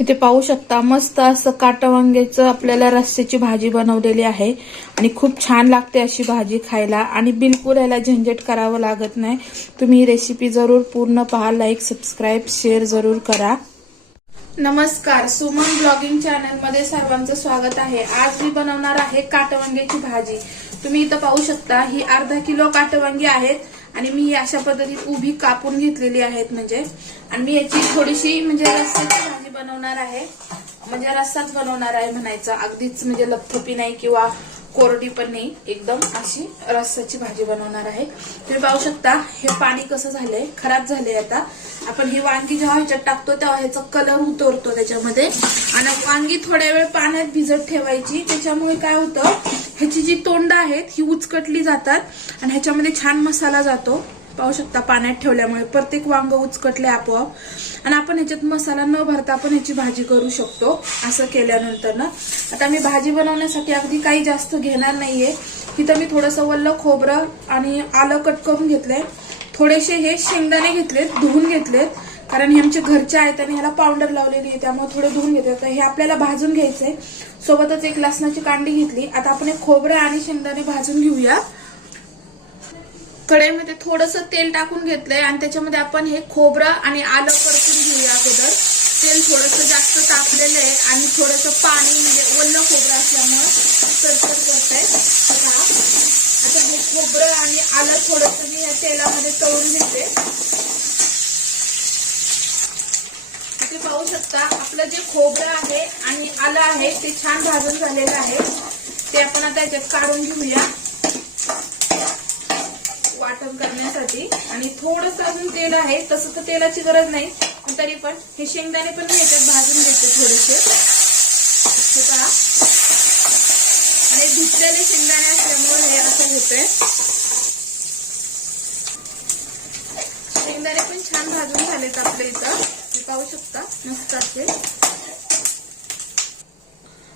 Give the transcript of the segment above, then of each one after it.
इथे पाहू शकता मस्त असं काटा वांग्याचं आपल्याला रस्स्याची भाजी बनवलेली आहे. आणि खूप छान लागते अशी भाजी खायला. आणि बिलकुल याला झंझट करावं लागत नाही. तुम्ही ही रेसिपी जरूर पूर्ण पहा लाईक सबस्क्राईब शेअर जरूर करा. नमस्कार सुमन ब्लॉगिंग चॅनलमध्ये सर्वांचं स्वागत आहे. आज मी बनवणार आहे काटवांग्याची भाजी. तुम्ही इथं पाहू शकता ही अर्धा किलो काटवांगी आहेत. आणि मी अशा पद्धतीत उभी कापून घेतलेली आहेत म्हणजे. आणि मी याची थोडीशी म्हणजे रस्साची भाजी बनवणार आहे. म्हणजे रस्साच बनवणार आहे म्हणायचं. अगदीच म्हणजे लपथपी नाही किंवा कोरडी पण नाही. एकदम अशी रस्साची भाजी बनवणार आहे. तुम्ही पाहू शकता हे पाणी कसं झालंय? खराब झालंय आता. आपण ही वांगी जेव्हा ह्याच्यात टाकतो तेव्हा ह्याचा कलर उतरतो त्याच्यामध्ये. आणि वांगी थोड्या वेळ पाण्यात भिजत ठेवायची. त्याच्यामुळे काय होतं ह्याची जी तोंड आहेत ही उचकटली जातात आणि ह्याच्यामध्ये छान मसाला जातो. पाहू शकता पाण्यात ठेवल्यामुळे प्रत्येक वांग उचकटले आपोआप. आणि आपण ह्याच्यात मसाला न भरता आपण ह्याची भाजी करू शकतो असं केल्यानंतर ना आता मी भाजी बनवण्यासाठी अगदी काही जास्त घेणार नाहीये. तिथं मी थोडंसं वल्ल खोबरं आणि आलं कट करून घेतलंय. थोडेसे हे शेंगदाणे घेतलेत धुवून घेतलेत. कारण हे आमचे घरचे आहेत आणि ह्याला पावडर लावलेली आहे त्यामुळे थोडं धुवून घेते आता हे आपल्याला भाजून घ्यायचंय. सोबतच एक लसणाची कांडी घेतली. आता आपण एक खोबरं आणि शेंगदाणे भाजून घेऊया. कढईमध्ये थोडंसं तेल टाकून घेतलंय आणि त्याच्यामध्ये आपण हे खोबरं आणि आलं परतून घेऊया अगोदर. तेल थोडंसं जास्त तापलेलं आहे आणि थोडंसं पाणी म्हणजे ओलं खोबरं असल्यामुळं सरसर करतंय. आता हे खोबरं आणि आलं थोडंसं मी या तेलामध्ये तळून घेते तुम्ही पाहू शकता आपलं जे खोबरं आहे आणि आलं आहे ते छान भाजून झालेलं आहे. ते आपण आता याच्यात काढून घेऊया. वाटण करण्यासाठी. आणि थोडस अजून तेल आहे तसं तर तेलाची गरज नाही पण तरी पण हे शेंगदाणे पण मी याच्यात भाजून घेते थोडेसे. हे पहा. आणि धुतलेले शेंगदाणे असल्यामुळे हे असं होतंय. शेंगदाणे पण छान भाजून झालेत आपल्या इथं. मस्त असे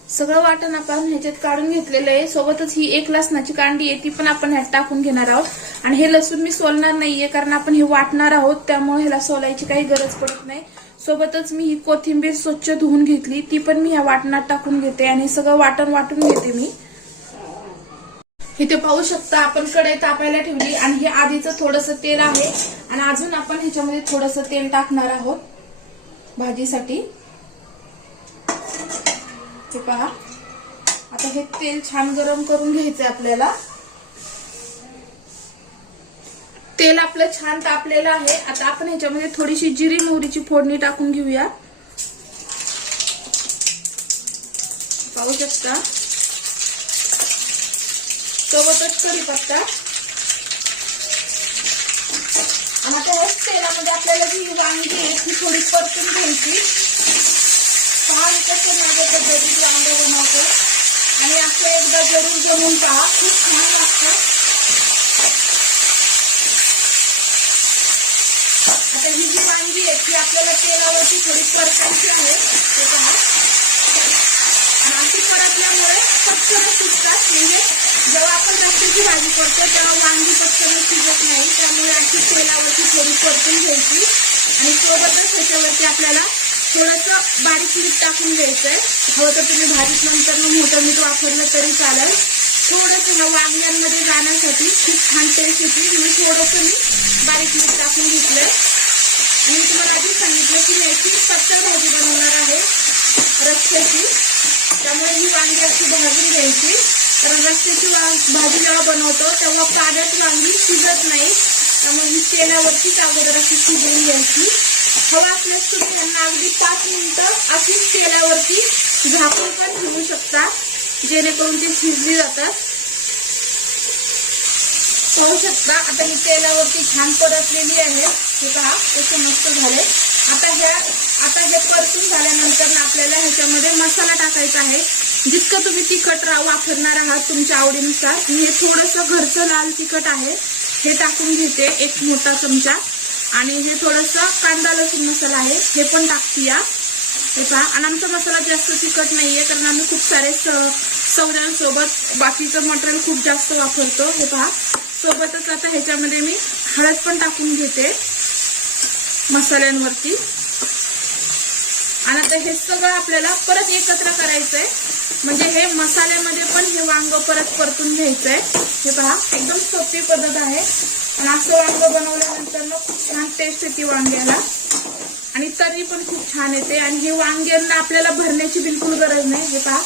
सगळं वाटण आपण ह्याच्यात काढून घेतलेलं आहे. सोबतच ही एक लसणाची कांडी आहे ती पण आपण ह्यात टाकून घेणार आहोत. आणि हे लसूण मी सोलणार नाहीये कारण आपण हे वाटणार आहोत त्यामुळे ह्याला सोलायची काही गरज पडत नाही. सोबतच मी ही कोथिंबीर स्वच्छ धुवून घेतली ती पण मी ह्या वाटणात टाकून घेते आणि सगळं वाटण वाटून घेते मी. इथे पाहू शकता आपण कढई तापायला ठेवली आणि हे आधीचं थोडंसं तेल आहे. आणि अजून आपण ह्याच्यामध्ये थोडंसं तेल टाकणार आहोत. भाजीसाठी. हे पहा. आता हे तेल छान गरम करून घ्यायचं आपल्याला. तेल आपलं छान तापलेलं आहे. आता आपण ह्याच्यामध्ये थोडीशी जिरी मोहरीची फोडणी टाकून घेऊया. पाहू शकता. सोबतच कढीपत्ता. आणि आता तेलामध्ये आपल्याला जी वांगी आहे ती थोडी परतून घ्यायची. छान कसं माझ्या पद्धतीत वांगा बनवतो. आणि असं एकदा जरूर जमून पहा. खूप छान लागतं. आता ही जी वांगी आहे ती आपल्याला तेलावरती थोडी परतायची आहे. ते पहा. पटकन शिजतात म्हणजे जेव्हा आपण रस्त्याची भाजी करतो तेव्हा वांगी पटकन शिजत नाही त्यामुळे अशी तेलावरती थोडी परतून घ्यायची. आणि सोबतच त्याच्यावरती आपल्याला थोडंसं बारीक मीठ टाकून घ्यायचंय. हवं तर तुम्ही भाजीत नंतर मोठं मीठ वापरलं तरी चालेल. थोडंसं वांग्यांमध्ये जाण्यासाठी खूप छान टेस्ट येते म्हणून थोडंसं मी बारीक मीठ टाकून घेतलंय. आणि मी तुम्हाला आधी सांगितलं की याची पत्ता भाजी बनवणार आहे रस्त्याची. त्यामुळे ही वांगी अशी भाजून घ्यायची. तर रस्त्याची भाजी जेव्हा बनवतो तेव्हा पाण्यात वांगी शिजत नाही. त्यामुळे ही तेलावरतीच अगोदर अशी शिजवून घ्यायची. हवा असल्यास तुम्ही यांना अगदी पाच मिनिटं अशीच तेलावरती झाकून पण ठेवू शकता जेणेकरून ते शिजली जातात. पाहू शकता आता ही तेलावरती छान परतलेली आहे. हे पहा तसे मस्त झाले. आता ह्या आता हे परतून झाल्यानंतर आपल्याला ह्याच्यामध्ये मसाला टाकायचा आहे. जितकं तुम्ही तिखट वापरणार आहात तुमच्या आवडीनुसार मी हे थोडंसं घरचं लाल तिखट आहे. हे टाकून घेते एक मोठा चमचा. आणि हे थोडंसं कांदा लसूण मसाला आहे हे पण टाकते या हे आणि आमचा मसाला जास्त तिखट नाहीये कारण आम्ही खूप सारे सवण्यांसोबत बाकीचं मटेरियल खूप जास्त वापरतो. हे पहा सोबतच आता ह्याच्यामध्ये मी हळद पण टाकून घेते मसाल्यांवरती. आणि आता हे सगळं आपल्याला परत एकत्र करायचंय. म्हणजे हे मसाल्यामध्ये पण हे वांग परत परतून घ्यायचंय. हे पहा एकदम सोपी पद्धत आहे. आणि असं वांग बनवल्यानंतर ना खूप छान टेस्ट येते वांग्याला. आणि तरी पण खूप छान येते. आणि हे वांग्यांना आपल्याला भरण्याची बिलकुल गरज नाही. हे पहा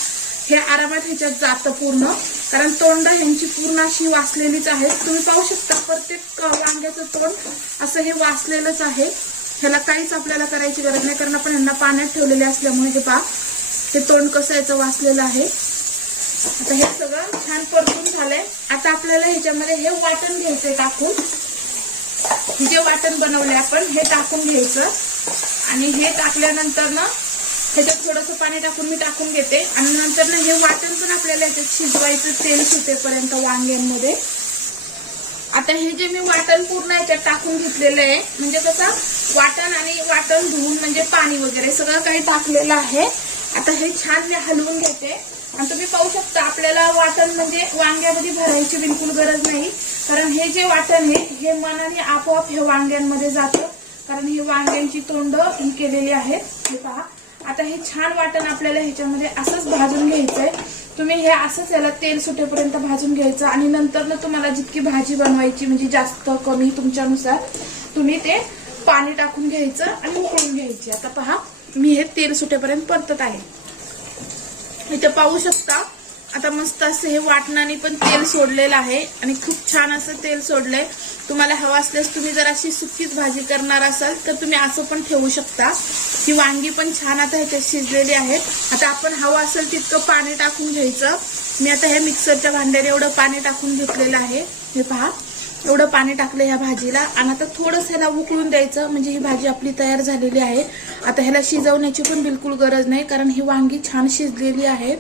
हे आरामात ह्याच्यात जातं पूर्ण. कारण तोंड ह्यांची पूर्ण अशी वाचलेलीच आहे. तुम्ही पाहू शकता प्रत्येक वांग्याचं तोंड असं हे वाचलेलंच आहे. ह्याला काहीच आपल्याला करायची गरज नाही. कारण आपण ह्यांना पाण्यात ठेवलेले असल्यामुळे हे पहा हे तोंड कसं याचं वाचलेलं आहे. आता हे सगळं छान परतून झालंय. आता आपल्याला ह्याच्यामध्ये हे वाटण घ्यायचंय टाकून. जे वाटण बनवले आपण हे टाकून घ्यायचं. आणि हे टाकल्यानंतर ना ह्याच्यात थोडंसं पाणी टाकून मी टाकून घेते. आणि नंतर ना हे वाटण पण आपल्याला ह्याच्यात शिजवायचं तेल सुटेपर्यंत वांग्यांमध्ये. आता हे जे मी वाटण पूर्ण याच्यात टाकून घेतलेलं आहे म्हणजे कसं वाटण आणि वाटण धुवून म्हणजे पाणी वगैरे सगळं काही टाकलेलं आहे. आता हे छान मी हलवून घेते. आणि तुम्ही पाहू शकता आपल्याला वाटण म्हणजे वांग्यामध्ये भरायची बिलकुल गरज नाही. कारण हे जे वाटण आहे हे मनाने आपोआप हे वांग्यांमध्ये जातं. कारण ही वांग्यांची तोंड ही केलेली आहेत हे पहा. आता हे छान वाटण आपल्याला ह्याच्यामध्ये असंच भाजून घ्यायचंय. तुम्ही हे असंच याला तेल सुटेपर्यंत भाजून घ्यायचं. आणि नंतर ना तुम्हाला जितकी भाजी बनवायची म्हणजे जास्त कमी तुमच्यानुसार तुम्ही ते पाणी टाकून घ्यायचं आणि उकळून घ्यायची. आता पहा. मी हे तेल सुटेपर्यंत परतत आहे. इथे पाहू शकता आता मस्त असं हे वाटणाने पण तेल सोडलेलं आहे आणि खूप छान असं तेल सोडलंय. तुम्हाला हवं असल्यास तुम्ही जर अशी सुकीच भाजी करणार असाल तर तुम्ही असं पण ठेवू शकता. ही वांगी पण छान आता ह्याच्यात शिजलेली आहेत आता आपण हवं असेल तितकं पाणी टाकून घ्यायचं. मी आता हे मिक्सरच्या भांड्यावर एवढं पाणी टाकून घेतलेलं आहे. हे पहा. एवढं पाणी टाकलं ह्या भाजीला. आणि आता थोडंसं ह्याला उकळून द्यायचं. म्हणजे ही भाजी आपली तयार झालेली आहे. आता ह्याला शिजवण्याची पण बिलकुल गरज नाही कारण ही वांगी छान शिजलेली आहेत